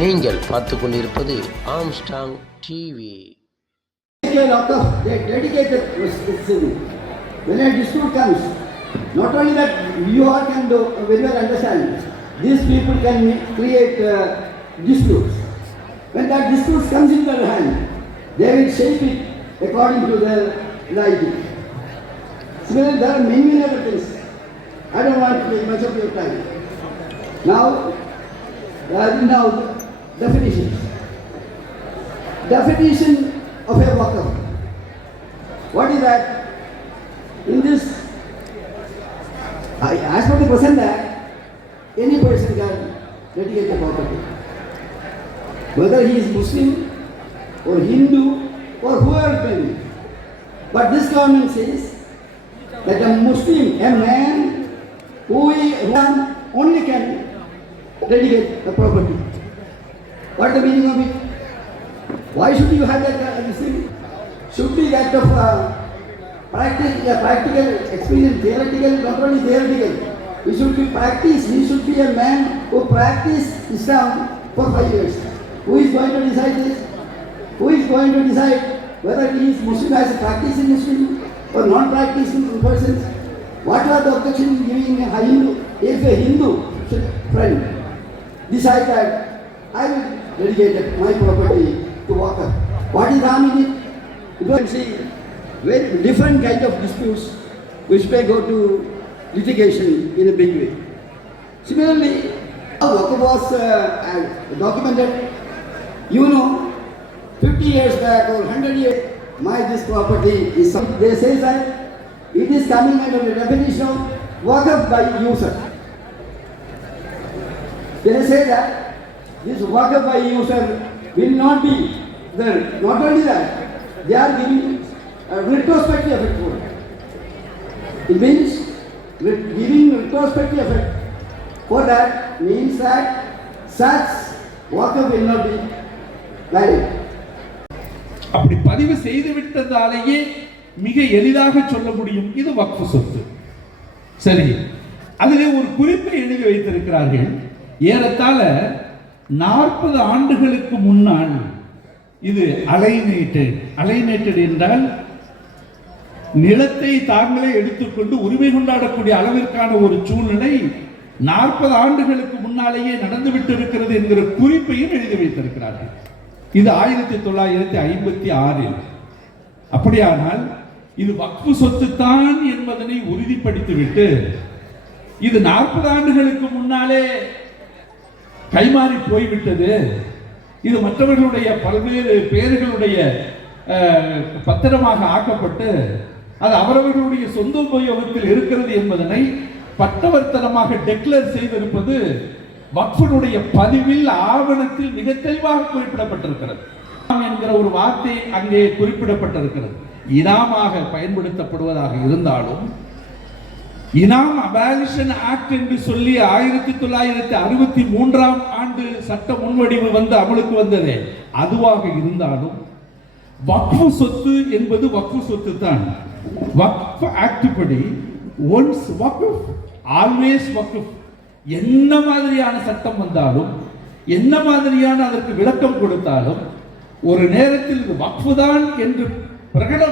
நீங்கள் பார்த்து கொண்டிருப்பது Armstrong TV dedicate lot of they dedicated citizen. When a dispute comes, not only that you all can do very well understand, these people can make, create uh, disputes. When that dispute comes in their hand, they will shape it according to their liking. Similarly, there are many, many other things. I don't want to take much of your time. Now, uh, now definitions definition of a worker. What is that? In this, I- as per the present act, any person can dedicate a property. Whether he is Muslim or Hindu or whoever it may. But this government says that a Muslim, a man who one only can dedicate the property. What the meaning of it? Why should you have that uh, this thing? Should be that of uh, practice, uh, practical experience, theoretical, not only theoretical. He should be practiced. He should be a man who practiced Islam for five years. Who is going to decide this? Who is going to decide whether he is Muslim as a practicing Muslim or non-practicing persons? What are the objection in giving a Hindu? If a Hindu should- friend decide that I will dedicate my property to worker. What is harm in it? You can see very different kind of disputes which may go to litigation in a big way. Similarly, a worker was uh, documented, you know, 50 years back or 100 years, my this property is some, they say that it is coming under the definition of worker by user. They say that this water by user will not be there. Not only that, they are giving a retrospective effect for it. It means re- giving retrospective effect for that means that such water will not be valid. அப்படி பதிவு செய்து விட்டதாலேயே மிக எளிதாக சொல்ல முடியும் இது வக்ஃபு சொத்து சரி அதிலே ஒரு குறிப்பை எழுதி வைத்திருக்கிறார்கள் ஏறத்தாழ நாற்பது ஆண்டுகளுக்கு முன்னால் இது அலைநேட்டட் அலைநேட்டட் என்றால் நிலத்தை தாங்களே எடுத்துக்கொண்டு உரிமை கொண்டாடக்கூடிய அளவிற்கான ஒரு சூழ்நிலை நாற்பது ஆண்டுகளுக்கு முன்னாலேயே நடந்துவிட்டு இருக்கிறது என்கிற குறிப்பையும் எழுதி வைத்திருக்கிறார்கள். இது ஆயிரத்தி தொள்ளாயிரத்தி ஐம்பத்தி ஆறில். அப்படியானால் இது வக்ஃபு சொத்து தான் என்பதனை உறுதிப்படுத்திவிட்டு இது நாற்பது ஆண்டுகளுக்கு முன்னாலே கைமாறி போய்விட்டது. இது மற்றவர்களுடைய பல்வேறு பேர்களுடைய பத்திரமாக ஆக்கப்பட்டு அது அவரவர்களுடைய சொந்த உபயோகத்தில் இருக்கிறது என்பதனை பட்டவர்த்தனமாக டெக்ளேர் செய்திருப்பது வக்ஃபனுடைய பதிவில் ஆவணத்தில் மிக தெளிவாக குறிப்பிடப்பட்டிருக்கிறது. என்கிற ஒரு வார்த்தை அங்கே குறிப்பிடப்பட்டிருக்கிறது. இனாமாக பயன்படுத்தப்படுவதாக இருந்தாலும் இனாம் அபாலிஷன் ஆக்ட் என்று சொல்லி ஆயிரத்தி தொள்ளாயிரத்தி அறுபத்தி மூன்றாம் ஆண்டு சட்ட முன்வடிவு வந்து அமலுக்கு வந்ததே. அதுவாக இருந்தாலும் வக்ஃபு சொத்து என்பது வக்ஃபு சொத்து தான். வக்ஃப் ஆக்ட் படி ஒன்ஸ் வக்ஃப் ஆல்வேஸ் வக்ஃப். என்ன மாதிரியான சட்டம் வந்தாலும் என்ன மாதிரியான அதற்கு விளக்கம் கொடுத்தாலும் ஒரு நேரத்தில் இது வக்ஃபு தான் என்று பிரகட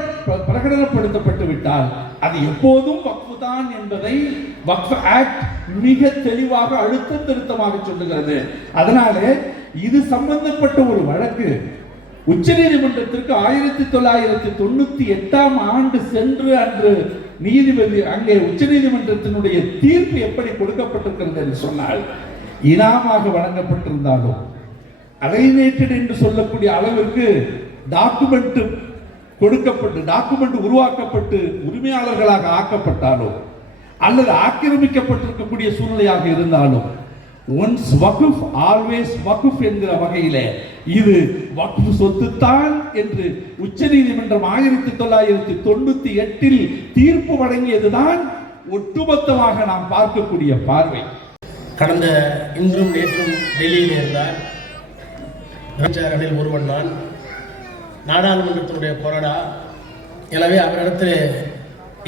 பிரகடனப்படுத்தப்பட்டு விட்டால் அது எப்போதும் வக்ஃபு தான் என்பதை வக்ஃப் ஆக்ட் மிக தெளிவாக அழுத்த திருத்தமாக சொல்லுகிறது. அதனாலே இது சம்பந்தப்பட்ட ஒரு வழக்கு. உச்சநீதிமன்றத்திற்கு ஆயிரத்தி தொள்ளாயிரத்தி தொண்ணூத்தி எட்டாம் ஆண்டு சென்று அன்று நீதிபதி அங்கே உச்சநீதிமன்றத்தினுடைய தீர்ப்பு எப்படி கொடுக்கப்பட்டிருக்கிறது என்று சொன்னால் இனாமாக வழங்கப்பட்டிருந்தாலும் அலைனேட்டட் என்று சொல்லக்கூடிய அளவிற்கு டாக்குமெண்ட் கொடுக்கப்பட்டு டாக்குமெண்ட் உருவாக்கப்பட்டு உரிமையாளர்களாக ஆக்கப்பட்டாலோ அல்லது ஆக்கிரமிக்கப்பட்டிருக்கக்கூடிய சூழ்நிலையாக இருந்தாலும் ஒன்ஸ் வகுப் ஆல்வேஸ் வகுப் என்கிற வகையில இது வகுஃப் சொத்து தான் என்று உச்சநீதிமன்றம் ஆயிரத்தி தொள்ளாயிரத்தி தொண்ணூத்தி எட்டில் தீர்ப்பு வழங்கியதுதான் ஒட்டுமொத்தமாக நாம் பார்க்கக்கூடிய பார்வை. கடந்த இன்றும் நேற்றும் டெல்லியில் இருந்தார். ஒருவன் நான். நாடாளுமன்றத்தினுடைய கொறடா எனவே அவரிடத்தில்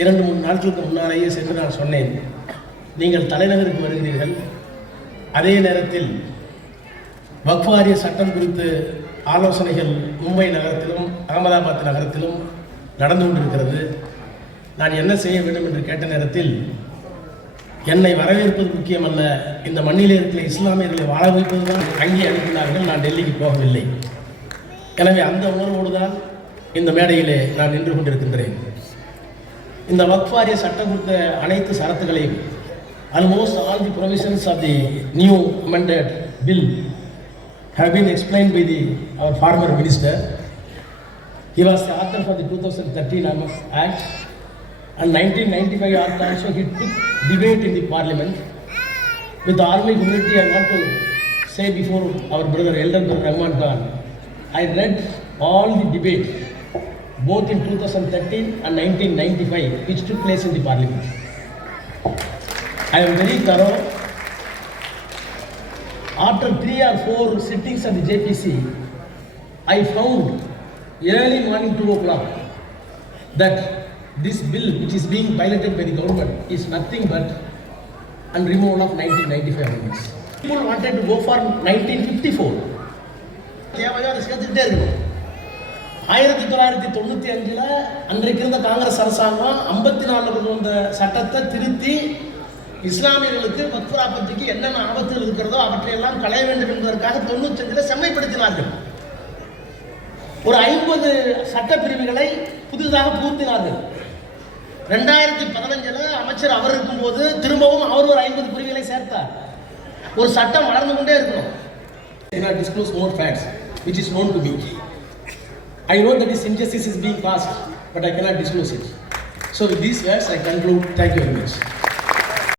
இரண்டு மூணு நாட்களுக்கு முன்னாலேயே சென்று நான் சொன்னேன். நீங்கள் தலைநகருக்கு வருகிறீர்கள். அதே நேரத்தில் வக்ஃபாரிய சட்டம் குறித்து ஆலோசனைகள் மும்பை நகரத்திலும் அகமதாபாத் நகரத்திலும் நடந்து கொண்டிருக்கிறது. நான் என்ன செய்ய வேண்டும் என்று கேட்ட நேரத்தில் என்னை வரவேற்பது முக்கியமல்ல. இந்த மண்ணில் இருக்கிற இஸ்லாமியர்களை வாழ வைப்பதுதான் அங்கே அனுப்பினார்கள். நான் டெல்லிக்கு போகவில்லை. எனவே அந்த உணர்வோடு தான் இந்த மேடையிலே நான் நின்று கொண்டிருக்கின்றேன் இந்த வக்ஃப் வாரிய சட்டம் குறித்த அனைத்து சரத்துகளையும் almost all the provisions of the new amended bill have been explained by the our former minister. He was the author for the 2013 Act and 1995 Act also he took debate in the parliament. With all my humility, I want to say before our brother, elder brother Rahman Khan, I read all the debate both in 2013 and 1995 which took place in the parliament. I am very thorough. After three or four sittings at the JPC, I found early morning 2 o'clock that this bill which is being piloted by the government is nothing but and removal of 1995 amendments. People wanted to go for 1954. தேவையோ அதை சேர்த்துக்கிட்டே இருக்கணும் ஆயிரத்தி தொள்ளாயிரத்தி தொண்ணூற்றி அஞ்சில் அன்றைக்கு இருந்த காங்கிரஸ் அரசாங்கம் ஐம்பத்தி நாலில் கொண்டு வந்த சட்டத்தை திருத்தி இஸ்லாமியர்களுக்கு வக்ஃபராபத்துக்கு என்னென்ன ஆபத்துகள் இருக்கிறதோ அவற்றையெல்லாம் களைய வேண்டும் என்பதற்காக தொண்ணூத்தஞ்சில் செம்மைப்படுத்தினார்கள். ஒரு ஐம்பது சட்டப்பிரிவுகளை புதிதாக பூர்த்தினார்கள். ரெண்டாயிரத்தி பதினஞ்சில் அமைச்சர் அவர் இருக்கும்போது திரும்பவும் அவர் ஒரு ஐம்பது பிரிவுகளை சேர்த்தார். ஒரு சட்டம் வளர்ந்து கொண்டே இருக்கணும். Disclose more more which is known to me. I know that this injustice is being caused, but I cannot disclose it. So with these words, I conclude. Thank you very much.